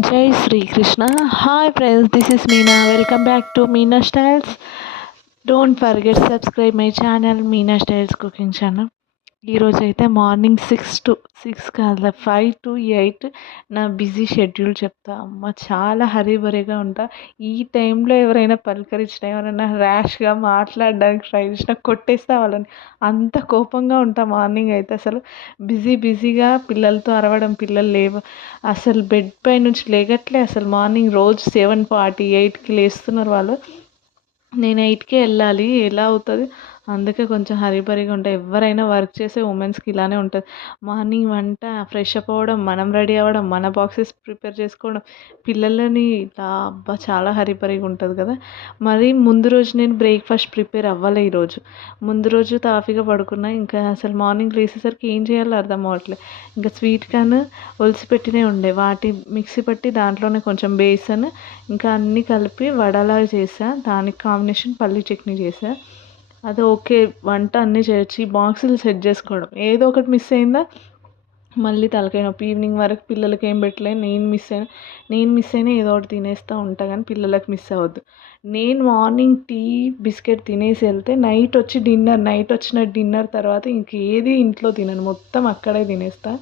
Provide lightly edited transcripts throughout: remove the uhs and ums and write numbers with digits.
Jai Sri Krishna. Hi friends, this is Meena. Welcome back to Meena Styles. Don't forget subscribe my channel Meena Styles Cooking Channel. ఈరోజు అయితే morning 6 కాదు 5 to 8 నా busy schedule చెప్తా. అమ్మ చాలా హరీబరీగా ఉంటా. ఈ టైంలో ఎవరైనా పలకరించినా ఎవరైనా ర్యాష్గా మాట్లాడడానికి ట్రై చేసినా కొట్టేస్తా వాళ్ళని. అంత కోపంగా ఉంటా మార్నింగ్ అయితే. అసలు బిజీగా పిల్లలతో అరవడం, పిల్లలు అసలు బెడ్ పై నుంచి లేగట్లే. అసలు మార్నింగ్ రోజు 7:40 8కి లేస్తున్నారు వాళ్ళు. నేను 8కే వెళ్ళాలి, ఎలా అవుతుంది? అందుకే కొంచెం హరీబరీగా ఉంటాయి. ఎవరైనా వర్క్ చేసే ఉమెన్స్కి ఇలానే ఉంటుంది. మార్నింగ్ వంట, ఫ్రెష్ అప్ అవ్వడం, మనం రెడీ అవ్వడం, మన బాక్సెస్ ప్రిపేర్ చేసుకోవడం, పిల్లలని ఇలా అబ్బా చాలా హరీబరీగా ఉంటుంది కదా. మరి ముందు రోజు నేను బ్రేక్ఫాస్ట్ ప్రిపేర్ అవ్వలే. ఈరోజు ముందు రోజు తాఫీగా పడుకున్నా. ఇంకా అసలు మార్నింగ్ లేచేసరికి ఏం చేయాలో అర్థం అవ్వట్లేదు. ఇంకా స్వీట్ కార్న్ ఒలిసి పెట్టినే ఉండే, వాటి మిక్సీ పట్టి దాంట్లోనే కొంచెం బేసన్ ఇంకా అన్నీ కలిపి వడలాగా చేసా. దానికి కాంబినేషన్ పల్లీ చట్నీ చేసా. అది ఓకే, వంట అన్నీ చేయొచ్చు. ఈ బాక్సులు సెట్ చేసుకోవడం ఏదో ఒకటి మిస్ అయిందా మళ్ళీ తలకాయ నొప్పి. ఈవినింగ్ వరకు పిల్లలకి ఏం పెట్టలే, నేను మిస్ అయినా ఏదో ఒకటి తినేస్తూ ఉంటా, కానీ పిల్లలకి మిస్ అవ్వద్దు. నేను మార్నింగ్ టీ బిస్కెట్ తినేసి వెళ్తే నైట్ వచ్చిన డిన్నర్ తర్వాత ఇంకేది ఇంట్లో తినను, మొత్తం అక్కడే తినేస్తా.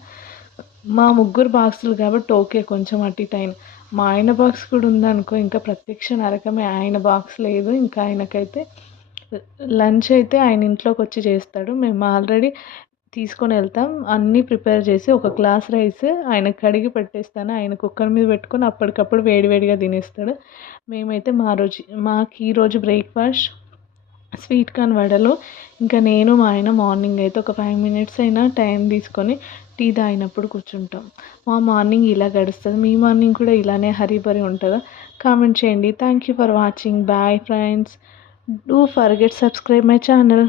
మా ముగ్గురు బాక్సులు కాబట్టి ఓకే, కొంచెం అటు ఇటు అయిన. మా ఆయన బాక్స్ కూడా ఉందనుకో, ఇంకా ప్రత్యక్ష నరకమే. ఆయన బాక్స్ లేదు. ఇంకా ఆయనకైతే లంచ్ అయితే ఆయన ఇంట్లోకి వచ్చి చేస్తాడు. మేము ఆల్రెడీ తీసుకొని వెళ్తాం. అన్నీ ప్రిపేర్ చేసి ఒక గ్లాస్ రైస్ ఆయనకు కడిగి పెట్టేస్తాను. ఆయన కుక్కర్ మీద పెట్టుకొని అప్పటికప్పుడు వేడివేడిగా తినేస్తాడు. మేమైతే మాకు ఈరోజు బ్రేక్ఫాస్ట్ స్వీట్ కార్న్ వడలు. ఇంకా నేను మా ఆయన మార్నింగ్ అయితే ఒక 5 మినిట్స్ అయినా టైం తీసుకొని టీ తాగినప్పుడు కూర్చుంటాం. మా మార్నింగ్ ఇలా గడుస్తుంది. మీ మార్నింగ్ కూడా ఇలానే హరీబరీ ఉంటుందా? కామెంట్ చేయండి. Thank you for watching. Bye friends. Do forget subscribe my channel.